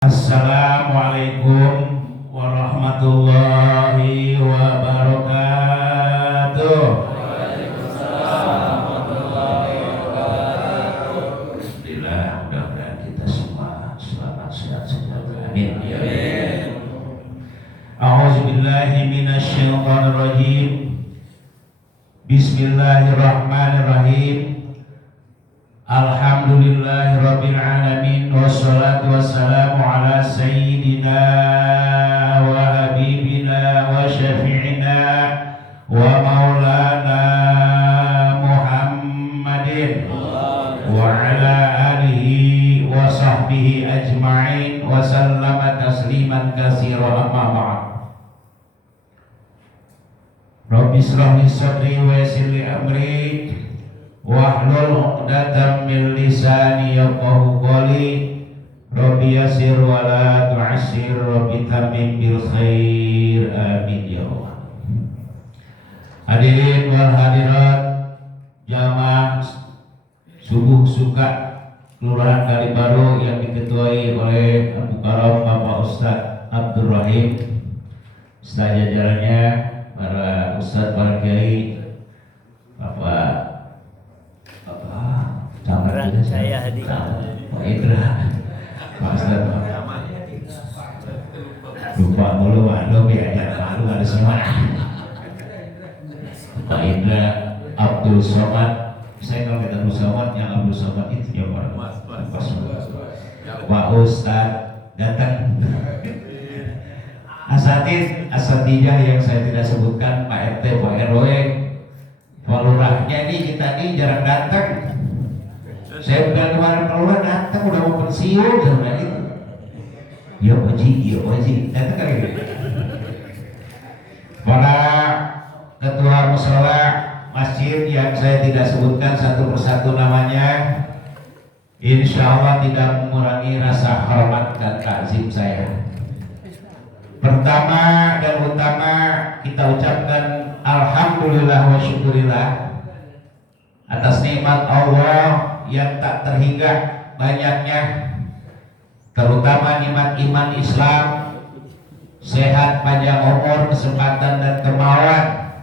Assalamualaikum warahmatullahi wabarakatuh. Waalaikumsalam warahmatullahi wabarakatuh. Alhamdulillah, mudah-mudahan kita semua selamat sehat sejahtera. Amin. Amin. A'udzubillahi minasyaitonir rajim. Bismillahirrahmanirrahim. Alhamdulillahirabbil alamin wassalatu wassalamu ala sayyidina wa habibina wa syafi'ina wa maulana Muhammadin wa ala alihi wa sahbihi ajma'in wa sallama tasliman katsira amma ba'd. Rabbi shrah li sadri wa yassir li amri wahlul 'uqdatam min lisani yafqahu qawli. Rabbi yassir wa la tu'assir, Rabbi tammim bil khair, amin ya Allah. Hadirin wal hadirat jamaah subuh suka Kelurahan Kalibaru yang diketuai oleh Abu Karam Bapak Ustadz Abdul Rahim, serta jajarannya para ustadz, para kiai, Bapak Saya Hadi Pak Indra, Pak Ustadz lupa mulu maklum ya, malu ada semua. Pak Indra, Abdul Somad, saya kalau kata Abdul Somad, yang Abdul Somad itu ya Pak Ustadz datang. Asatijah yang saya tidak sebutkan, Pak RT, Pak RW, Pak Lurahnya ini kita ini jarang datang. Saya bukan kemarin keluar datang udah mau pensiun sama itu. Ya Pak Haji, datang kali ini. Para ketua mushola masjid yang saya tidak sebutkan satu persatu namanya, insya Allah tidak mengurangi rasa hormat dan takzim saya. Pertama dan utama kita ucapkan alhamdulillah wa syukurillah atas nikmat Allah yang tak terhingga banyaknya, terutama nikmat iman Islam, sehat, panjang umur, kesempatan dan kemauan,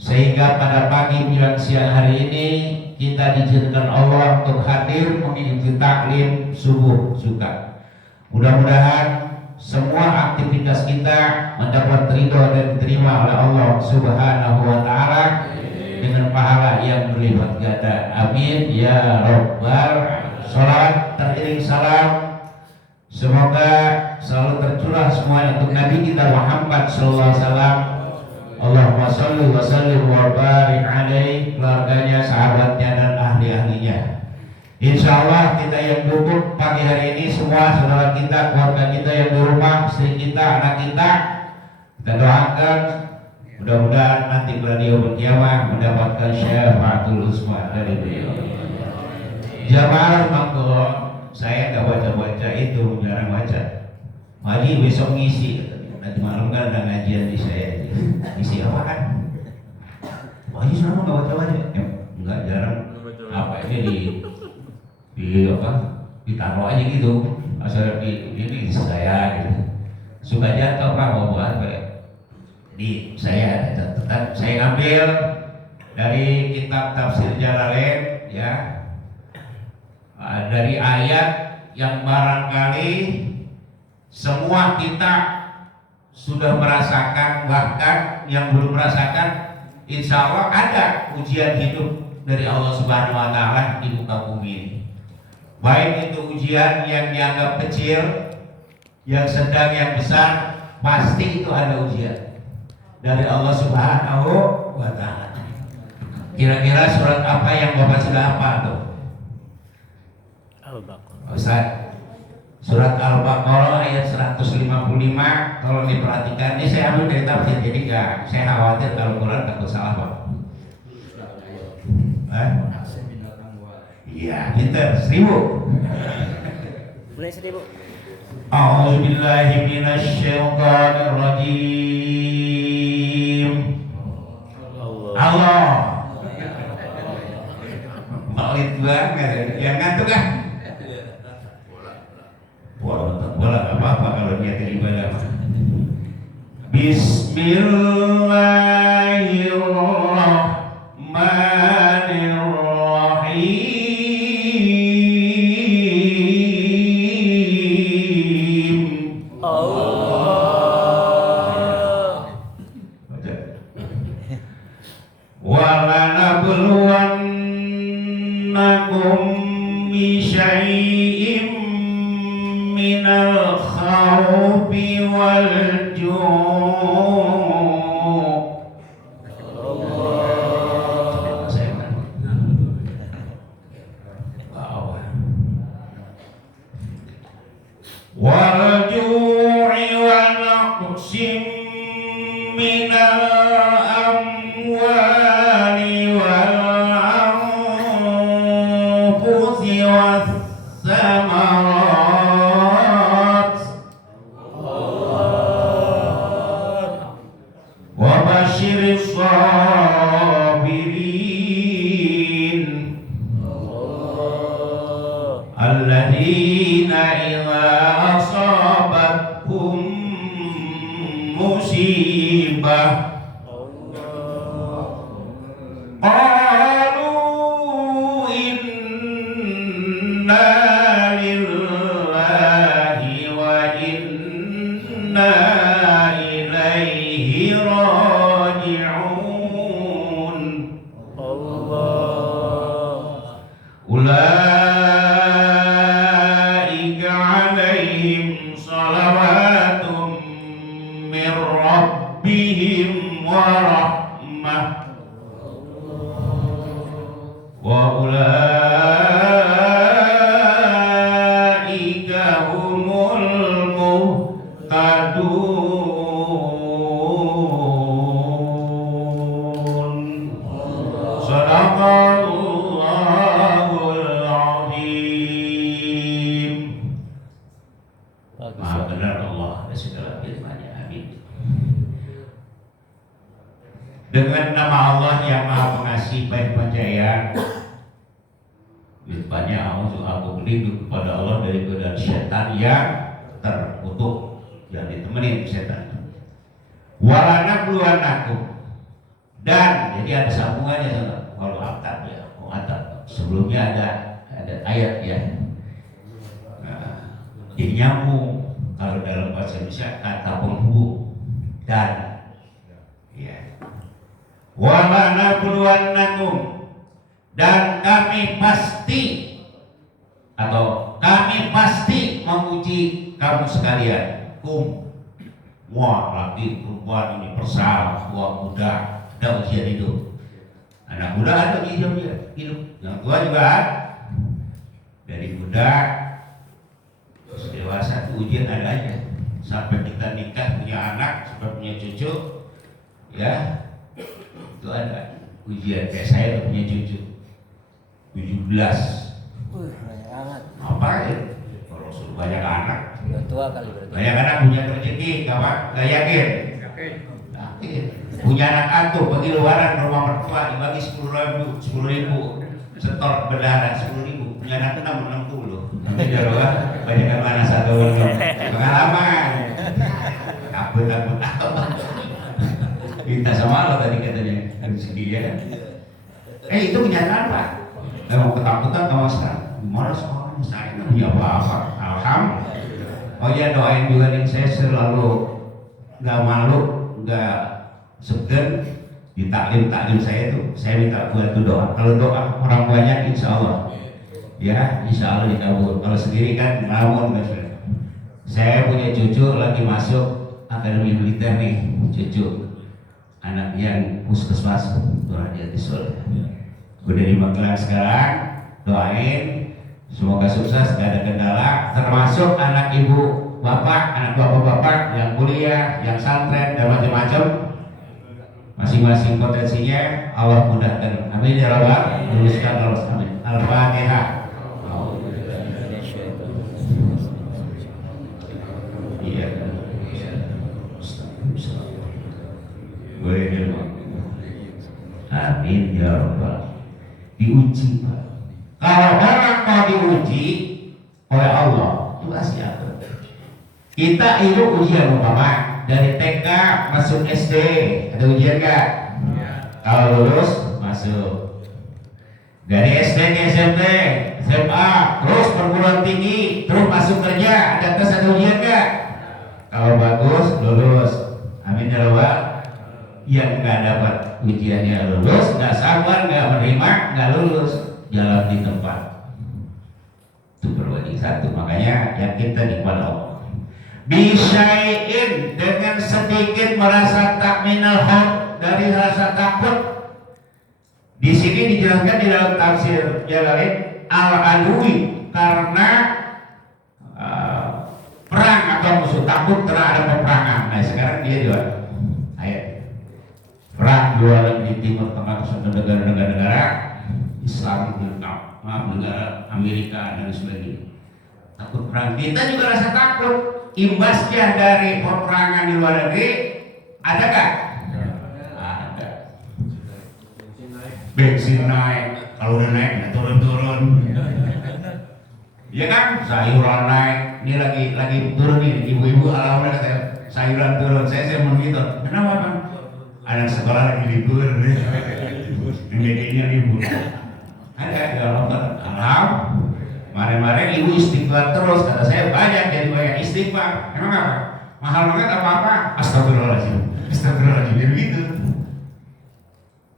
sehingga pada pagi menjelang siang hari ini kita diizinkan Allah untuk hadir mengikuti taklim subuh suka. Mudah-mudahan semua aktivitas kita mendapat ridho dan diterima oleh Allah Subhanahu wa Ta'ala dengan pahala yang berlipat ganda. Amin ya rabbal. Salat teriring salam semoga selalu tercurah semua untuk Nabi kita Muhammad sallallahu alaihi wasallam. Allahumma shalli wa sallim wa barik alaihi, keluarganya, sahabatnya dan ahli-ahlinya. Insya Allah kita yang duduk pagi hari ini semua saudara kita, keluarga kita yang di rumah, istri kita, anak kita doakan mudah-mudahan nanti pada yaumul qiyamah mendapatkan syafaatul uzma dari beliau. Jamaah mangko saya nggak baca-baca itu, jarang baca. Haji besok ngisi, nanti malam kan ada ngajian di saya. Ngisi apa kan? Haji selama nggak baca-baca? Enggak, jarang. Apa ini ditaruh aja gitu, asal ini saya gitu. Suka jatuh Pak, mau buat di saya ada catatan, saya ngambil dari kitab tafsir Jalalain ya, dari ayat yang barangkali semua kita sudah merasakan, bahkan yang belum merasakan insya Allah ada ujian hidup dari Allah Subhanahu wa Ta'ala di muka bumi ini. Baik itu ujian yang dianggap kecil, yang sedang, yang besar, pasti itu ada ujian dari Allah Subhanahu wa Ta'ala. Kira-kira surat apa yang Bapak sudah hafal tuh? Al-Baqarah. Ustaz, surat Al-Baqarah ayat 155. Tolong diperhatikan. Ini saya ambil dari tafsir, jadi enggak, saya khawatir kalau Quran takut salah Pak. Iya, pinter. 1000. Mulai 1000. A'udzubillahi minasyaitonir rajim. Allah. Maulid banget. Yang ngantuk kan? Bola ibadah. Bismillahirrahmanirrahim. Allah. Baca. Walanabluwannakum bisyai'im minal khawfi wal ju' wal ju'i wa naqsim minal amwali wal anfusi was samarat wa basyiris sabirin alladzina idza asabathum musibah qalu inna lillahi wa inna ilaihi raji'un. Ulaika alaihim salawatun min rabbihim wa rahmah wa ulaika humul muhtadun. Sadaqallahul azim. Maha benar Allah dan segala firman-Nya. Amin. Dengan nama Allah yang Maha Pengasih Baik Penjaya, firman-Nya aku berlindung kepada Allah dari godaan setan yang terkutuk, yang ditemenin setan. Walanabluwannakum, dan jadi ada sambungannya sama kalau atat ya, atat. Sebelumnya ada ayat ya. Jadi nyambung kalau dalam bahasa Indonesia kata penghubung dan ya. Walanabluwannakum, dan kami pasti menguji kamu sekalian. Semua laki perempuan ini persal, tua muda, ada ujian hidup. Anak muda ada hidup, yang tua juga ada. Dari muda terus dewasa itu ujian ada aja. Sampai kita nikah punya anak, sampai punya cucu, ya itu ada ujian. Kayak saya punya cucu 17. Banyak banget. Apa ya? Kalau suruh banyak anak, Udah tua kali berarti. banyak anak punya rezeki, gak yakin? Yakin. Punya anak antum bagi luaran rumah mertua dibagi 10.000, setor berdarah 10.000. Punya anak 60. Nanti jalan banyak mana satu pengalaman. Takut. Minta sama Allah tadi katanya harus sendirian. Itu kenyataan Pak. Emang ketakutan sama sekarang. Gimana sekarang saya nggak punya apa-apa. Alhamdulillah. Oh ya, doain juga nih, saya selalu nggak malu, nggak segan di taklim saya tuh. Saya minta buat doa. Kalau doa orang banyak, insya Allah, ya insya Allah dikabul. Kalau sendiri kan ngelamun. Saya punya cucu lagi masuk akademi militer nih, cucu anak yang puskesmas, doa dia di surga. Udah di Magelang sekarang, doain semoga sukses, gak ada kendala, termasuk anak ibu bapak, anak bapak yang kuliah, yang santren dan macam-macam. Masing-masing potensinya Allah mudahkan. Amin ya rabbal alamin. Al-Fatihah. Iya. Amin ya rabbal. Diuji Pak. Kalau orang mau diuji oleh Allah, itu pasti apa? Kita itu ujian umpama dari TK masuk SD, ada ujian nggak? Kalau lulus masuk. Dari SD ke SMP, SMA, terus perguruan tinggi, terus masuk kerja, ada tes, ada ujian nggak? Kalau bagus lulus, amin ya rabbal. Yang nggak dapat ujiannya lulus, nggak sabar, nggak menerima, nggak lulus, jalan di tempat. Itu berbanding satu. Makanya yakinkan kepada Allah. Bisyai'in, dengan sedikit merasa takminal khauf, dari rasa takut. Di sini dijelaskan di dalam tafsir Jalalain al-adwi, karena perang atau musuh, takut terhadap peperangan. Nah sekarang dia juga ayat perang jualan di Timur Tengah suatu negara-negara Islam, negara Amerika dan sebagainya. Takut perang, kita juga rasa takut. Imbasnya dari peperangan di luar negeri ada gak? Ada. Bensin naik, kalau udah naik turun-turun. Ya kan, sayuran naik. Ini lagi turun nih, ibu-ibu alhamdulillah kata sayuran turun. Saya mau gitu. Kenapa bang? Anak sekolah lagi libur. Ini libur. Ada alhamdulillah. Kemarin ibu istighfar terus, kata saya banyak jadi banyak istighfar. Emang apa? Mahal banget apa-apa? Astagfirullahaladzim, astagfirullahaladzim, gitu.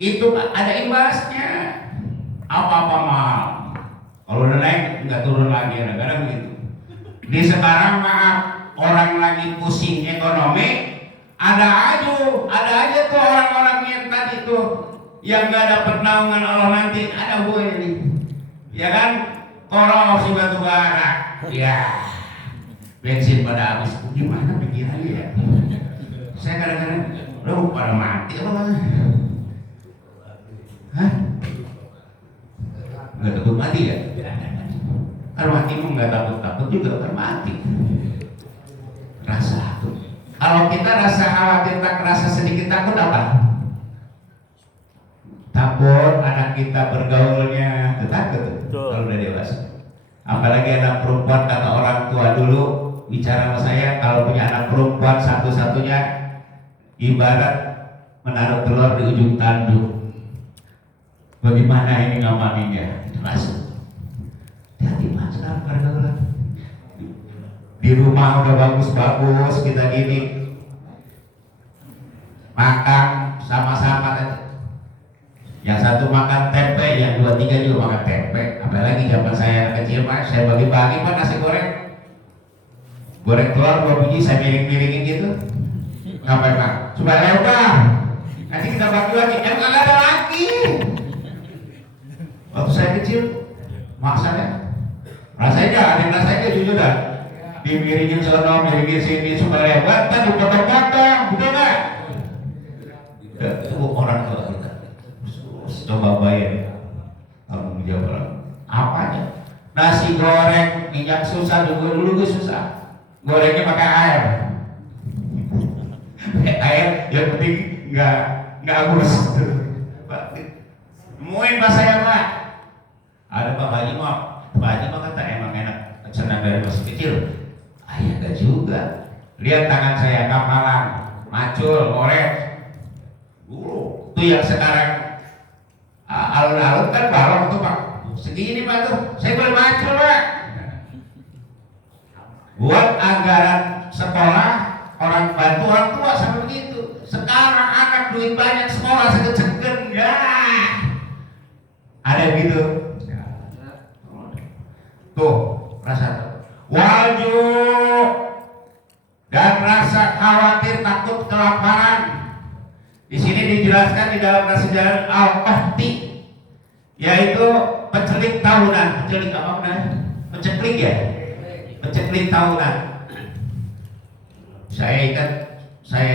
Itu ada imbasnya. Apa-apa mahal. Kalau udah naik nggak turun lagi, kadang-kadang begitu. Di sekarang maaf, orang lagi pusing ekonomi, ada aja tuh orang-orang yang tadi tuh yang nggak dapat naungan Allah nanti, ada gue ini, ya kan? Korupsi batu bara, ya bensin pada habis. Gimana pikirannya ya? Saya kadang-kadang, lu pada mati apa? Hah? Nggak takut mati ya? Kalau mati mah nggak takut juga kan mati. Rasa takut. Kalau kita rasa khawatir, rasa sedikit takut apa? Takut anak kita bergaulnya, takut. Kalau udah dewasa, apalagi anak perempuan, kata orang tua dulu bicara sama saya, kalau punya anak perempuan satu-satunya ibarat menaruh telur di ujung tanduk. Bagaimana ini ngamaninya? Terasa. Hati-hati mas, sekarang pergaulan. Di rumah udah bagus-bagus, kita gini makan sama-sama. Yang satu makan tempe, yang dua tiga juga makan tempe. Apalagi zaman saya kecil mas, saya bagi-bagi pak nasi goreng telur 2 biji, saya miring-miringin gitu. Ngapain pak? Supaya lebar. Nanti kita bagi-bagi. Emang nggak ada lagi. Waktu saya kecil, maksanya rasanya ada yang rasanya jujur dah. Dimiringin sono, miringin sini supaya lebar, kan dipotong-potong, betul nggak? Orang tua kita. Coba bayar tanggung jawab apanya? Nasi goreng minyak susah dulu susah, gorengnya pakai air. Air yang penting nggak agus. Temuin pas saya pak, ada Pak Haji mah kata emang enak senang dari masih kecil. Ayah gak juga. Lihat tangan saya kapalan, macul, ngorek. Tuh yang sekarang alun-alun kan balong tuh pak, segini pak tuh, saya boleh macul pak. Buat anggaran sekolah, orang bantu orang tua sampai begitu. Sekarang anak duit banyak, sekolah segen-segen, ya ada gitu. Tuh rasa waju dan rasa khawatir, takut, kelaparan. Di sini dijelaskan di dalam sejarah Al-Qahti, yaitu pencelik tahunan. Pencelik apa benar? Penceklik ya? Penceklik tahunan. Saya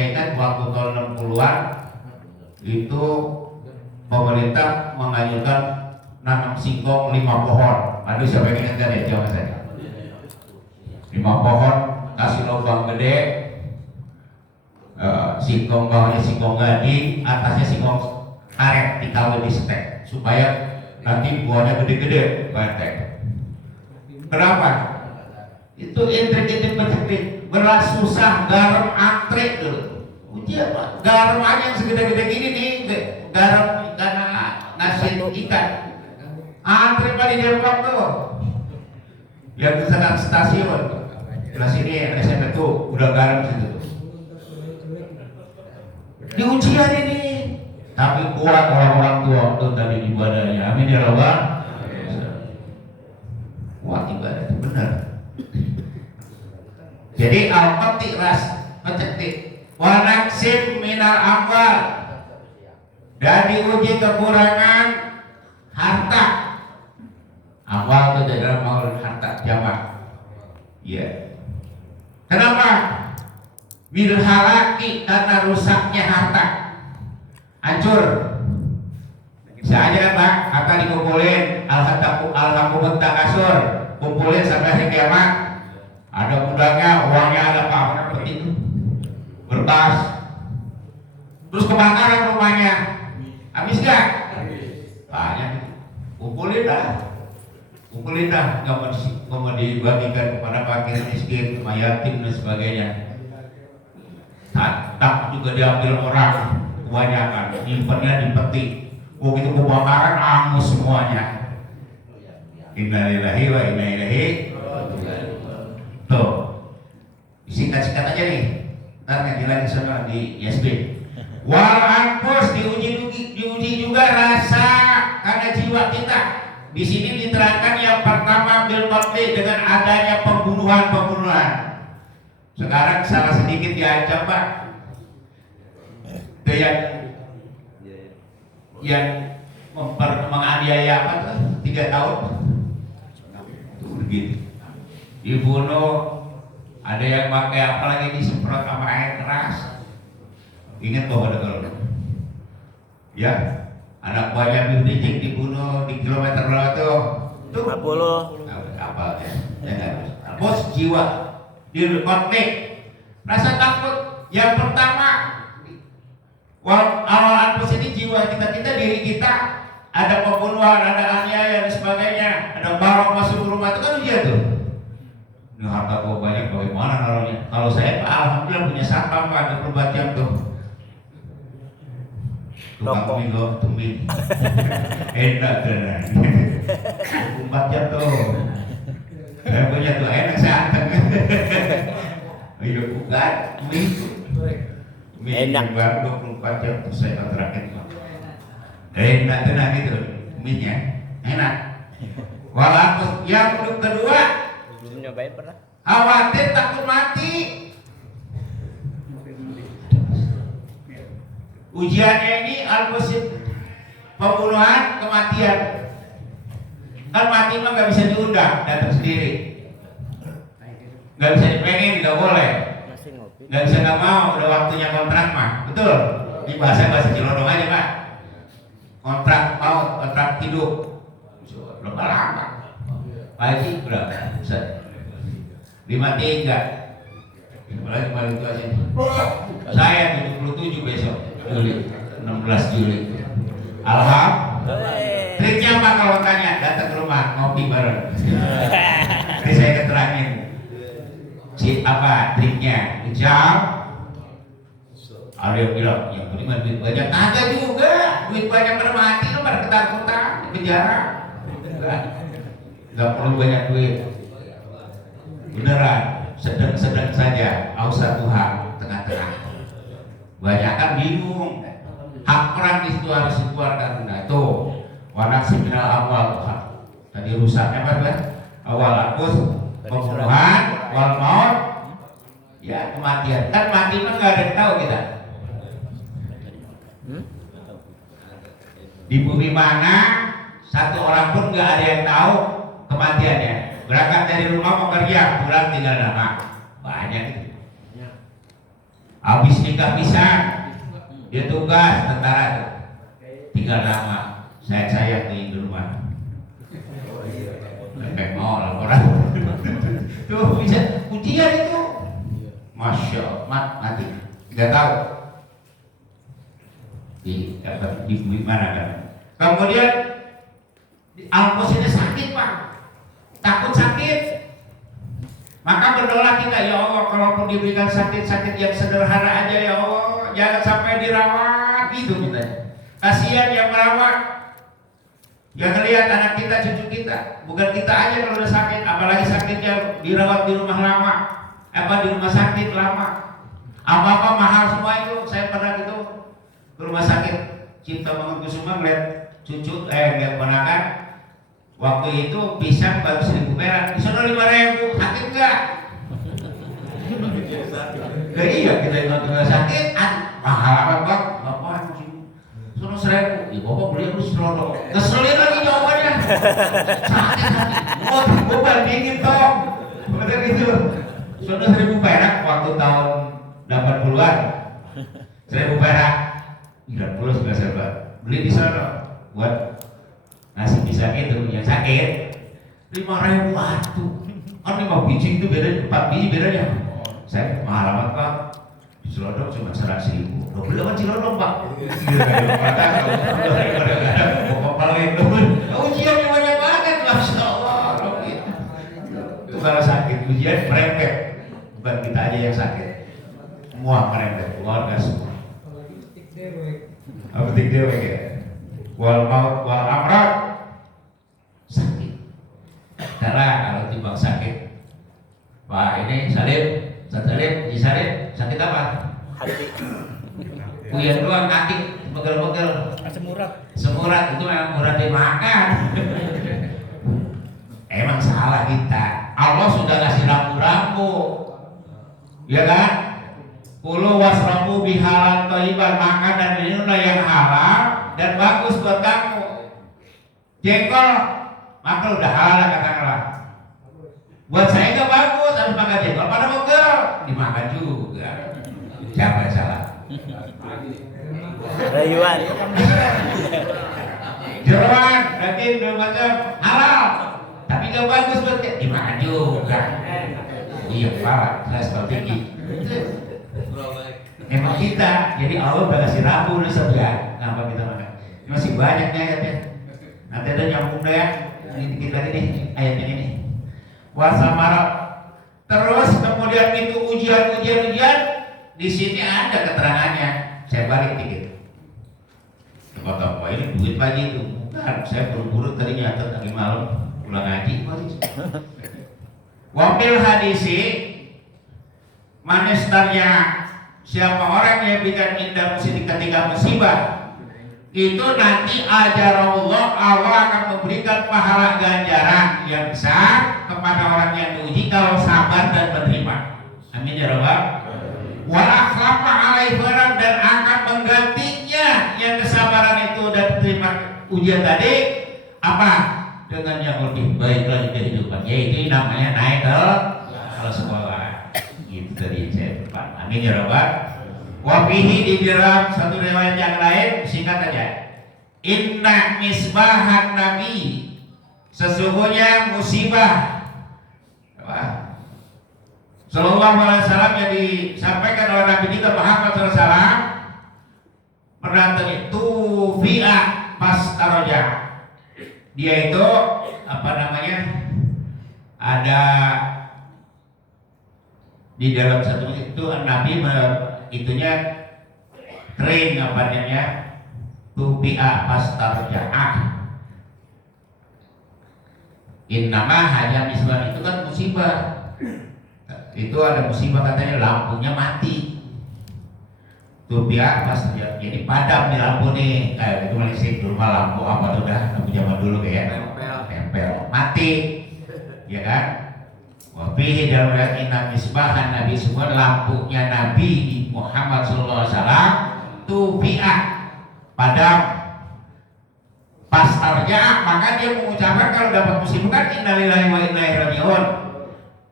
ingat waktu tahun 60-an itu pemerintah menganjurkan nanam singkong 5 pohon. Aduh siapa yang ingat ya? Jawab saya. 5 pohon, kasih lubang gede. Singkong bawahnya singkong gading, atasnya singkong karet ditaruh di stek supaya nanti buahnya gede-gede, Pak RT. Kenapa? Itu intrik-intrik penceklik. beras susah, garam antre dulu. Ujian Pak, garam aja yang segede-gede gini nih, garam karena nasi ikan. Antre Pak di Depok tuh. Yang ke stasiun. Sebelah sini ada SMP tuh, udah garam situ tuh. Di ujian ini, tapi kuat orang-orang tua untuk tadi ibadahnya. Amin ya Rabbal. Kuat ibadah itu benar. Jadi al-qati ras mencetik wa naqsim minal amwal, dan diuji kekurangan harta. Amwal itu dalam mau harta jamak. Iya. Kenapa? Bil halaki, karena rusaknya harta, hancur. Bisa aja kan Pak, harta dikumpulin, alhamdulillah kasur, kumpulin sampai hari kiamat. Ada gudangnya, uangnya ada apa seperti itu, berkas. Terus kebakaran rumahnya, habis gak? Banyak, kumpulin dah, nggak mau dibagikan kepada fakir miskin, yatim dan sebagainya. Tak juga diambil orang, kebanyakan, nyimpennya di peti. Begitu kebakaran, angus semuanya. Innalillahi wa inna ilaihi. Tuh, singkat-singkat aja nih. Ntar ngaji lagi sana di ISB. Wal anfus, diuji juga rasa karena jiwa kita. Di sini diterangkan yang pertama bil qatli, dengan adanya pembunuhan. Sekarang salah sedikit diancam Pak. Itu yang menganiaya apa tuh 3 tahun. Itu begitu. Dibunuh, ada yang pakai apa lagi, disemprot sama air keras. Ingat bahwa ada kalau ya, anak buahnya Rijik dibunuh di kilometer berapa tuh? 50. Apa ya? Bos jiwa di konflik, rasa takut. Yang pertama, awal anfus ini jiwa kita, diri kita. Ada pembunuhan, ada aniaya dan sebagainya, ada barang masuk ke rumah, itu kan ujian tuh. Ini harta gua banyak, bagaimana naruhnya? Kalau saya Pak, alhamdulillah punya satpam Pak, 24 jam tuh. Tukang minggu tumbin. Enak benar. 24 jam tuh. Saya punya tuh enak, saya anteng. Iya bukan, enak baru 24 jam terus saya kontrakin Pak. Enak tenang gitu, minyak enak. Walaupun yang kedua, Belum nyobain pernah? khawatir takut mati. Ujiannya ini al-musid, pembunuhan, kematian. Kan mati mah nggak bisa diundang, datang sendiri. Nggak bisa dipengen, nggak boleh. Nggak bisa nggak mau, udah waktunya kontrak mah, betul. Ini bahasa Cilodong aja Pak. Kontrak mau, kontrak hidup. Berapa lama? Pak Haji berapa? 53. Apalagi paling tua sih. Saya 77 besok. Juli, 16 Juli. Alhamdulillah. Triknya apa kalau tanya? Datang ke rumah, ngopi bareng. Ini saya keterangin. Apa triknya? Jam. Ada yang bilang, yang penting duit banyak. Kagak juga. Duit banyak pada mati, lo pada ketakutan di penjara. Gak perlu banyak duit. Beneran, sedang-sedang saja. Ausatuha, tengah-tengah. Banyak kan bingung. Hak orang di situ harus dikeluarkan. Nah tuh, wanaksi minal awal. Tadi rusaknya apa? Awal akus, pembunuhan, wal maut, ya kematian. Kan mati kan nggak ada yang tahu kita. Di bumi mana satu orang pun nggak ada yang tahu kematiannya. Berangkat dari rumah mau kerja, pulang tinggal nama. Banyak itu. Habis nikah pisan, dia tugas tentara tuh. Tinggal nama, saya di rumah. Lepek mau laporan. Tuh bisa ujian itu. Masya Allah, mati. Tidak tahu. Di mana kan? Kemudian anfus ini sakit Pak, takut sakit. Maka berdoa kita, ya Allah, kalaupun diberikan sakit-sakit yang sederhana aja ya Allah, jangan sampai dirawat gitu kita. Kasihan yang merawat, yang ngelihat anak kita, cucu kita. Bukan kita aja kalau udah sakit, apalagi sakitnya dirawat di rumah lama, di rumah sakit lama. Apa-apa mahal semua itu. Saya pernah gitu ke rumah sakit Cipta Mangunkusumo ngeliat cucu, ngeliat ponakan. Waktu itu pisang baru 1.000 perak, di sana 5.000, sakit nggak? Iya, kita yang nggak sakit, mahal amat bang, bapak sana 1.000, ya bapak beli harus selodok, keselin lagi jawabannya, sakit, gue bandingin toh, bener gitu, sana 1.000 perak waktu tahun 80-an, 1.000 perak, 90 sudah serba, beli di sana, buat nasi pisang itu yang sakit 5.000 atuh kan 5 biji itu beda, 4 biji bedanya. Saya mahal amat pak, di Cilodong cuma 100.000. Lo beli apa Cilodong pak? Ujian yang banyak banget, masya Allah. Itu kalau sakit ujian merempet, bukan kita aja yang sakit, semua merempet, keluarga semua. Apa tik dewek ya? Wal maut wal amrad, sakit. Karena kalau timbang sakit, Pak ini salib, sakit apa? Hati. Kuyan doang kaki, pegel-pegel. Semurat itu memang murah dimakan. Emang salah kita. Allah sudah kasih rambu-rambu, ya kan? Kulu wasrabu bihalan thayyiban, makan dan minumlah yang halal dan bagus buat kamu. Jengkol maka udah halal katakanlah. Buat saya nggak bagus, harus makan jengkol pada pegel, dimakan juga. Siapa yang salah? Rayuan. Jeroan, daging dua macam halal, tapi nggak bagus buat kita, dimakan juga. Iya pak, saya seperti ini. Emang kita, jadi Allah udah kasih rambu di sebelah, kenapa kita makan? Ini masih banyak nih ayatnya. Nanti ada nyambung deh ya. Ini dikit lagi nih ayatnya ini. Wasamara. Terus kemudian itu ujian. Di sini ada keterangannya. Saya balik dikit. Kata apa ini duit pagi itu? Bukan. Saya buru-buru tadi nyatet lagi malam pulang ngaji. Wafil hadisi manistarnya, siapa orang yang berikan indah musibah ketika musibah itu nanti ajarallah, Allah akan memberikan pahala ganjaran yang besar kepada orang yang diuji kalau sabar dan menerima. Amin ya rabbal. Wa akhlafa alaihi dan akan menggantinya yang kesabaran itu dan terima ujian tadi apa? Dengan yang lebih baik lagi kehidupan, yaitu namanya naik ke sekolah. Gitu tadi saya depan. Amin ya rabbal. Wafihi di dalam satu riwayat yang lain singkat aja. Inna misbahan nabi, sesungguhnya musibah Sallallahu alaihi wasallam yang disampaikan oleh Nabi kita Muhammad sallallahu alaihi wasallam pernah tufi'a pas taroja. Dia itu apa namanya? Ada di dalam satu itu Nabi itunya kering apa namanya? Tufi'a pas tarja'ah. Innama hanya misbah itu kan musibah. Itu ada musibah katanya lampunya mati. Tufi'a pas tarja'ah. Jadi padam di lampu nih. Kayak itu listrik di rumah lampu apa tuh dah lampu zaman dulu kayak tempel mati. Ya kan? Wafihi dalam ayat inna misbahan Nabi semua lampunya Nabi Muhammad sallallahu alaihi wasallam tufi'a padam pas tarja'ah, maka dia mengucapkan kalau dapat musibah kan innalillahi wa inna ilaihi raji'un,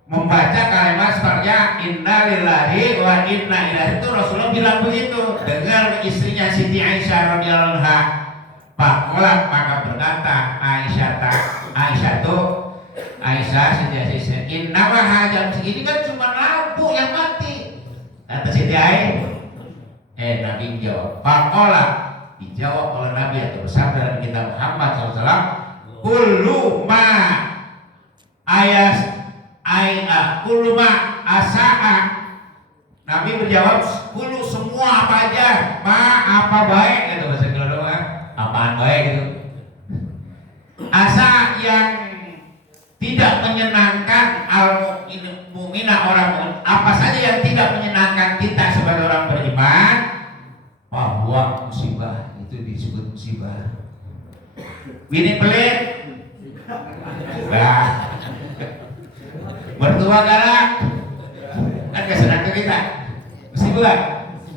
membaca kalimat tarja'ah innalillahi wa inna ilaihi. Itu Rasulullah bilang begitu dengar istrinya Siti Aisyah radhiyallahu anha. Pakola maka berkata Aisyah Siti Aisyah innama hajam, ini kan cuma lampu yang mati kata Siti Aisyah. Nabi jawab pakola, dijawab oleh Nabi atau bersabda dalam kitab Muhammad SAW, kullu ma kullu ma asa'a. Nabi berjawab, kullu semua apa aja, apa baik gitu bahasa Jawa, apaan baik gitu. Asa yang tidak menyenangkan al-mu'mina orang mu'min, apa saja yang tidak menyenangkan kita sebagai orang beriman, bahwa musibah itu disebut musibah. Bini pelit, nah, mertua galak, kan kesenangan kita, musibah.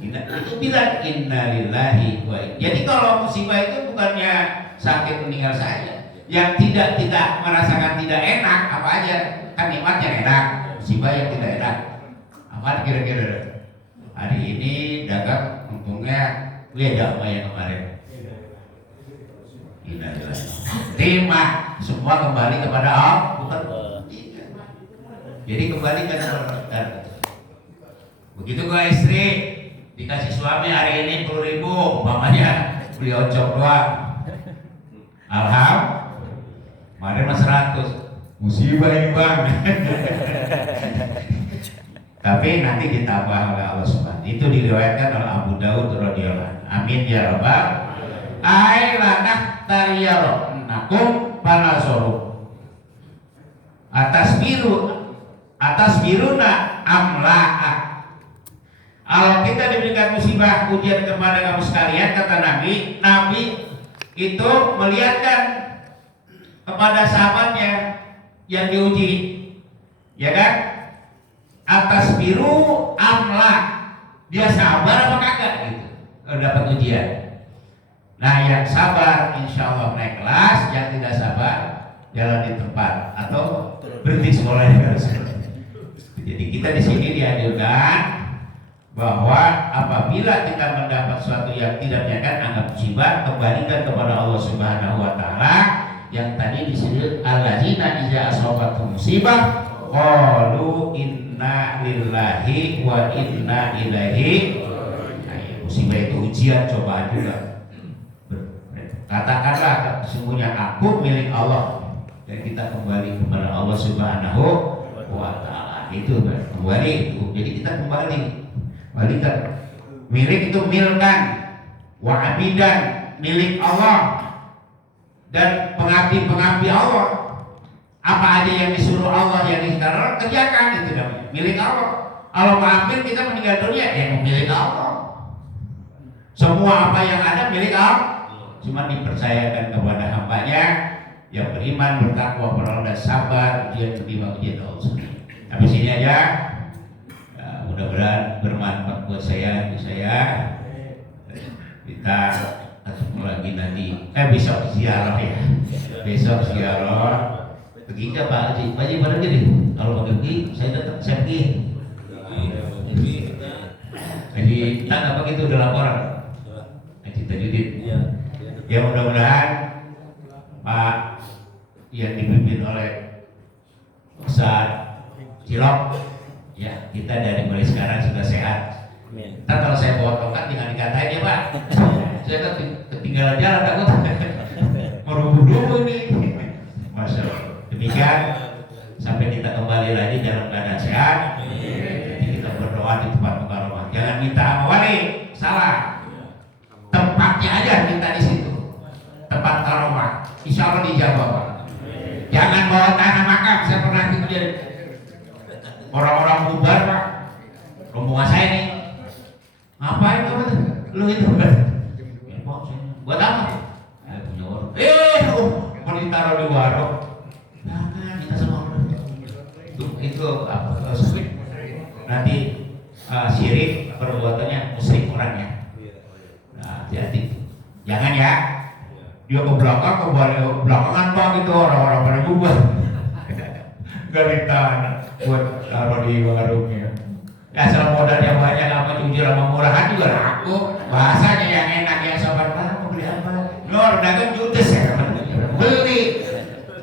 Itu bilang innalillahi wa inna. Jadi kalau musibah itu bukannya sakit meninggal saja, yang tidak merasakan tidak enak apa aja, kan nikmat yang enak, musibah yang tidak enak apa kira-kira. Hari ini dagang untungnya beda sama yang kemarin. Terima, semua kembali kepada Allah, bukan. Jadi kembali ke Allah. Begitu gua istri dikasih suami hari ini 10.000, umpamanya beli ocok doang. Alhamdulillah. Kemarin mas 100, musibah ini bang. Tapi nanti ditambah oleh Allah Subhanahu. Itu diriwayatkan oleh Abu Daud radhiyallahu anhu. Amin ya rabbal. Ailanah tariyaro panasoru. Atas biruna amla'a. Kalau kita diberikan musibah ujian kepada kamu sekalian, kata Nabi itu melihatkan kepada sahabatnya yang diuji, ya kan? Atas biru amla, dia sabar apa kagak gitu kalau dapat ujian. Nah yang sabar insya Allah naik kelas, yang tidak sabar jalan di tempat atau berhenti sekolahnya. Jadi kita di sini dianjurkan bahwa apabila kita mendapat sesuatu yang tidak menyenangkan, anggap musibah, kembalikan kepada Allah Subhanahu wa taala. Yang tadi disebut allazina idza asabatuhum musibah qalu inna lillahi wa inna ilaihi. Nah, musibah itu ujian, cobaan juga. Katakanlah sesungguhnya aku milik Allah, dan kita kembali kepada Allah Subhanahu wa taala. Itu kembali itu. Jadi kita kembali balikan. Milik itu milkan, wa abidan milik Allah, dan pengabdi Allah. Apa aja yang disuruh Allah yang kita kerjakan itu namanya milik Allah. Kalau mengambil kita meninggal dunia, ya milik Allah. Semua apa yang ada milik Allah, cuma dipercayakan kepada hambanya yang beriman, bertakwa, berdoa, dan sabar, ujian terima ujian Allah. Habis ini aja. Mudah-mudahan bermanfaat buat saya. Kita ketemu lagi nanti. Besok ziarah ya. Besok ziarah. Pergi ke Pak Haji. Pak Haji pada gini. Kalau pergi, saya datang. Saya pergi. Haji tak apa gitu udah laporan. Haji Tajudin. Ya mudah-mudahan Pak yang dipimpin oleh Ustaz Cilok, ya kita dari mulai sekarang sudah sehat. Ntar kalau saya bawa tongkat jangan dikatain ya Pak. Saya kan ketinggalan jalan takut merubuh dulu nih. Masya Allah. Demikian sampai kita kembali lagi dalam keadaan sehat. Jadi kita berdoa di tempat mukarramah. Jangan minta sama wali, salah. Tempatnya aja minta di situ. Tempat karomah. Insya Allah dijawab Pak. Jangan bawa tanah makam. Saya pernah itu orang-orang bubar Pak. Rombongan saya nih. Ngapain kamu tuh? Lu itu kan? Buat apa? Saya punya warung. Mau ditaruh di warung. Jangan, kita semua itu apa? Nanti syirik perbuatannya musyrik orangnya. Nah, hati-hati. Jangan ya. Dia ke belakang, belakangan Pak gitu orang-orang pada bubar. Gak ditahan buat taruh di warungnya. Ya asal modalnya banyak, apa jujur sama murahan juga laku. Bahasanya yang enak, yang sopan. Pak mau beli apa? Nur dagang judes ya beli.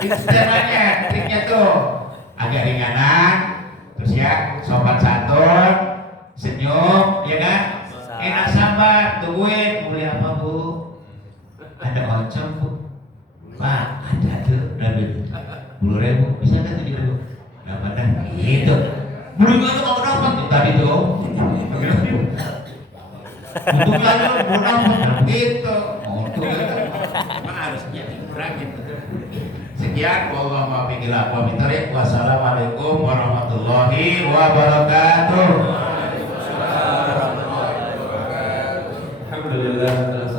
Itu caranya, triknya tuh agak ringanan, terus ya sopan santun, senyum, ya kan? Enak sabar, tungguin. Mau beli apa Bu? Ada ocok Bu? Pak ada tuh, udah 10.000, bisa kan 7.000? Gak apa-apa. Gitu. Beli mana mau dapat tuh tadi tuh. Untungnya aja mau dapat gitu. Untung memang harusnya dikurangin. Sekian, wallahu a'lam. Wassalamualaikum warahmatullahi wabarakatuh. Alhamdulillah.